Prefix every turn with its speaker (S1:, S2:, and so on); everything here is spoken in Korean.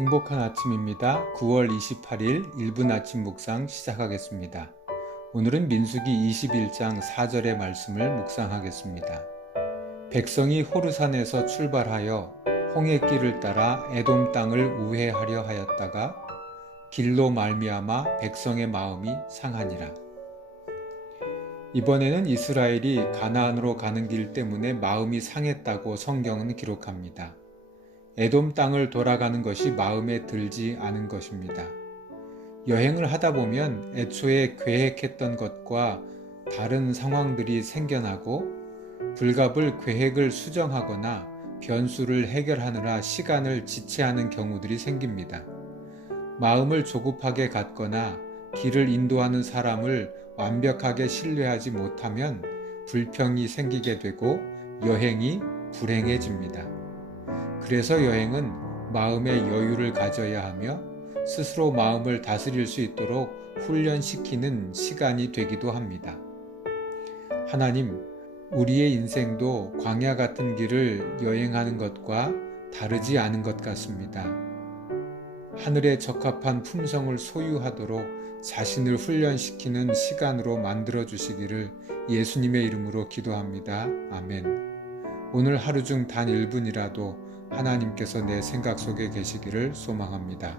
S1: 행복한 아침입니다. 9월 28일 1분 아침 묵상 시작하겠습니다. 오늘은 민수기 21장 4절의 말씀을 묵상하겠습니다. 백성이 호르산에서 출발하여 홍해길을 따라 에돔 땅을 우회하려 하였다가 길로 말미암아 백성의 마음이 상하니라. 이번에는 이스라엘이 가나안으로 가는 길 때문에 마음이 상했다고 성경은 기록합니다. 에돔 땅을 돌아가는 것이 마음에 들지 않은 것입니다. 여행을 하다 보면 애초에 계획했던 것과 다른 상황들이 생겨나고 불갑을 계획을 수정하거나 변수를 해결하느라 시간을 지체하는 경우들이 생깁니다. 마음을 조급하게 갖거나 길을 인도하는 사람을 완벽하게 신뢰하지 못하면 불평이 생기게 되고 여행이 불행해집니다. 그래서 여행은 마음의 여유를 가져야 하며 스스로 마음을 다스릴 수 있도록 훈련시키는 시간이 되기도 합니다. 하나님, 우리의 인생도 광야 같은 길을 여행하는 것과 다르지 않은 것 같습니다. 하늘에 적합한 품성을 소유하도록 자신을 훈련시키는 시간으로 만들어 주시기를 예수님의 이름으로 기도합니다. 아멘. 오늘 하루 중 단 1분이라도 하나님께서 내 생각 속에 계시기를 소망합니다.